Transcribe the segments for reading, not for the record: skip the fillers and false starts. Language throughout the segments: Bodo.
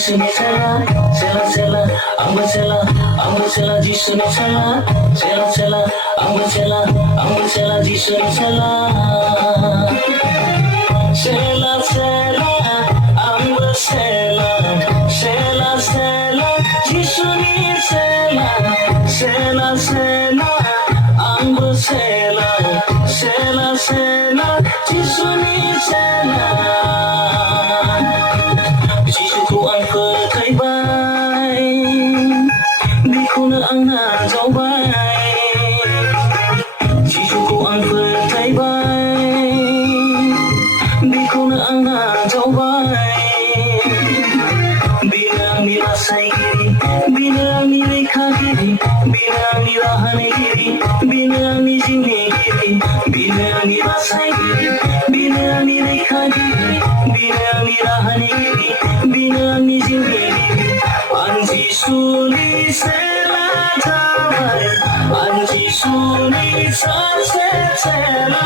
जिसुनि चेला चेला चेला आंबो चेला जिसुनि चेला चेला चेला आंबो चेला जिसुनि चेला चेला चेला आंबो चेला चेला चेला जिसुनि चेला चेला चेला आंबो चेला चेला चेला जिसुनि चेला जिसुखौ आं फोथायबाय बिखौनो आं नाजावबाय जिसुखौ आं फोथायबाय बिखौनो आं नाजावबाय बिनो आंनि बासायगिरि बिनो आंनि रैखागिरि बिनो आंनि राहानिगिरि बिनो आंनि जिउनिगिरि बिनो आंनि बासायगिरि बिनो आंनि रैखागिरि बिनो आंनि राहानिगिरि बिनो आंनि जिउनिगिरि आं जिसुनि चेला जाबाय आं जिसुनि सासे चेला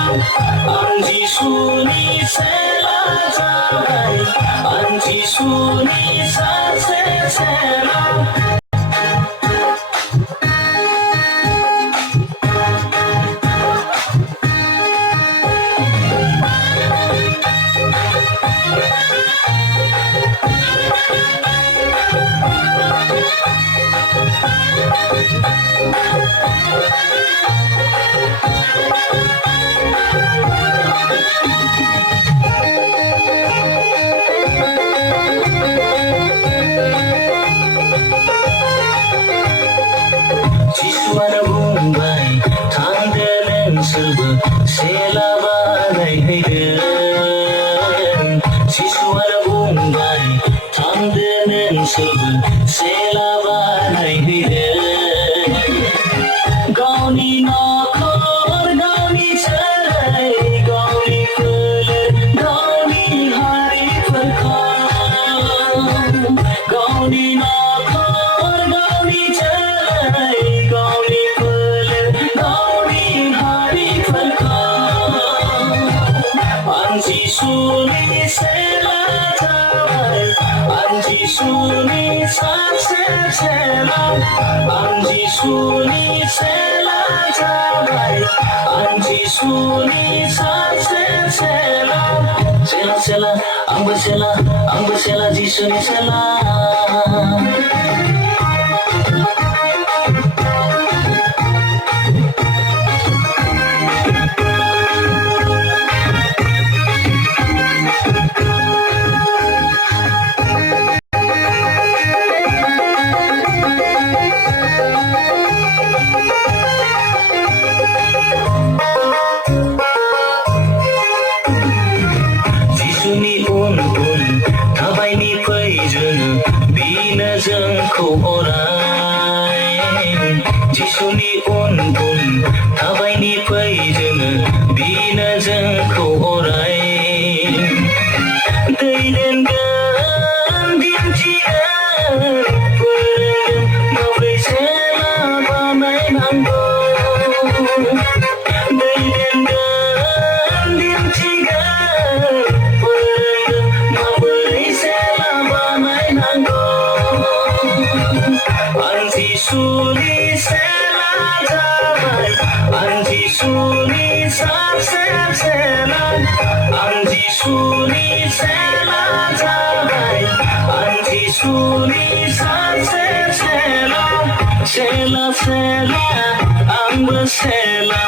आं जिसुनि चेला जाबाय आं जिसुनि सासे चेला जिसुआनो बुंबाय थांदो नोंसोरबो चेला बानायहैदों जिसुआनो बुंबाय थांदो नोंसोरबो चेला बानायहैदों गावनि नखर गावनि सोलाय गावनि फोलेर गावनि हारिफोरखौ गावनि नखर गावनि सोलाय गावनि फोलेर गावनि हारिफोरखौ आं जिसुनि चेला जाबाय आं जिसुनि सासे चेला आं जिसुनि चेला जाबाय आं जिसुनि सासे चेला चेला चेला आंबो चेला जिसुनि चेला जिसुनि उन थाबायनि फै जोङो बिनो जोंखौ अराय जिसुनि उन थाबायनि फै जोङो बिनो जोंखौ अराय दैदेनगोन दिन्थिगोन फोरोंगोन माब्रै चेला बानायनांगौ दैदेनगोन दिन्थिगोन फोरोंगोन माबोरै चेला बानायनांगौ आं जिसुनि चेला जाबाय आं जिसुनि सासे चेला आं जिसुनि चेला जाबाय आं जिसुनि सासे चेला चेला चेला आंबो चेला